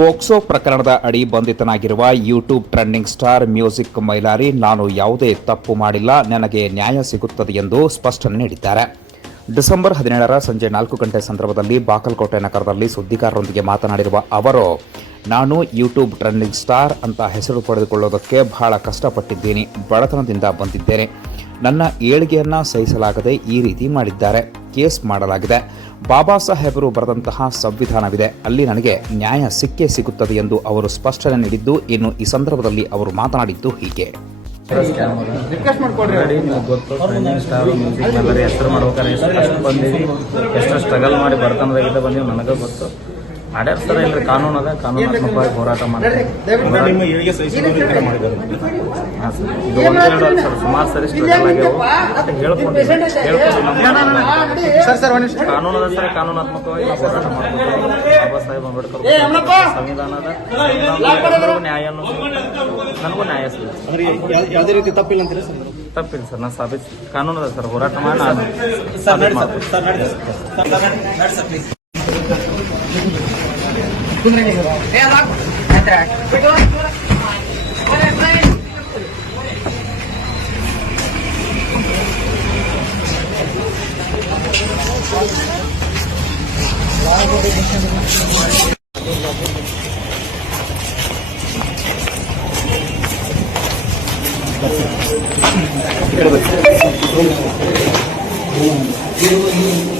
POCSO ಪ್ರಕರಣದ ಅಡಿ ಬಂಧಿತನಾಗಿರುವ YouTube trending star music Mailari ನಾನು ಯಾವುದೇ ತಪ್ಪು ಮಾಡಿಲ್ಲ, ನನಗೆ ನ್ಯಾಯ ಸಿಗುತ್ತದೆ ಎಂದು ಸ್ಪಷ್ಟನೆ ನೀಡಿದ್ದಾರೆ. ಡಿಸೆಂಬರ್ 17ರ ಸಂಜೆ 4 ಗಂಟೆ ಸಂದರ್ಭದಲ್ಲಿ ಬಾಗಲಕೋಟೆ ನಗರದಲ್ಲಿ ಸುದ್ದಿಗಾರರೊಂದಿಗೆ ಮಾತನಾಡಿರುವ ಅವರು, ನಾನು ಯೂಟ್ಯೂಬ್ ಟ್ರೆಂಡಿಂಗ್ ಸ್ಟಾರ್ ಅಂತ ಹೆಸರು ಪಡೆದುಕೊಳ್ಳೋದಕ್ಕೆ ಬಹಳ ಕಷ್ಟಪಟ್ಟಿದ್ದೀನಿ. ಬಡತನದಿಂದ ಬಂದಿದ್ದೇನೆ. ನನ್ನ ಏಳಿಗೆಯನ್ನ ಸಹಿಸಲಾಗದೆ ಈ ರೀತಿ ಮಾಡಿದ್ದಾರೆ. ಕೇಸ್ ಮಾಡಲಾಗಿದೆ. ಬಾಬಾ ಸಾಹೇಬರು ಬರೆದಂತಹ ಸಂವಿಧಾನವಿದೆ, ಅಲ್ಲಿ ನನಗೆ ನ್ಯಾಯ ಸಿಕ್ಕೇ ಸಿಗುತ್ತದೆ ಎಂದು ಅವರು ಸ್ಪಷ್ಟನೆ ನೀಡಿದ್ದು. ಇನ್ನು ಈ ಸಂದರ್ಭದಲ್ಲಿ ಅವರು ಮಾತನಾಡಿದ್ದು ಹೀಗೆ. ಹೆಸರು ಮಾಡ್ಬೇಕಾದ್ರೆ ಎಷ್ಟು ಕಷ್ಟ ಬಂದೀವಿ, ಎಷ್ಟು ಸ್ಟ್ರಗಲ್ ಮಾಡಿ ಬರ್ತನದಾಗಿದ್ದ ಬಂದೀವಿ, ನನಗೆ ಗೊತ್ತು. ಮಾಡ್ಯಾರ ಸರ್, ಇಲ್ಲರಿ ಕಾನೂನು ಅದ, ಕಾನೂನಾತ್ಮಕವಾಗಿ ಹೋರಾಟ ಮಾಡ್ತಾರೆ. ಇದು ಒಂದೆರಡು ಸರ್, ಸುಮಾರು ಸರಿ ಸ್ಟ್ರಗಲ್ ಆಗ್ಯಾವ. ಕಾನೂನು ಅದ ಸರ್, ಕಾನೂನಾತ್ಮಕವಾಗಿ ನಾವು ಹೋರಾಟ ಮಾಡ್ತೀವಿ. ಬಾಬಾ ಸಾಹೇಬ್ ಅಂಬೇಡ್ಕರ್ ಸಂವಿಧಾನದ ನ್ಯಾಯ ನನಗೂ ನ್ಯಾಯ ಸಿಗುತ್ತೆ. ಯಾವುದೇ ರೀತಿ ತಪ್ಪಿಲ್ಲ ಅಂತೀರಾ ಸರ್? ತಪ್ಪಿಲ್ಲ ಸರ್, ನಾನು ಸಾಬೀತು ಕಾನೂನು ಅದ ಸರ್, ಹೋರಾಟ ಮಾಡಿ ನಾನು ಈ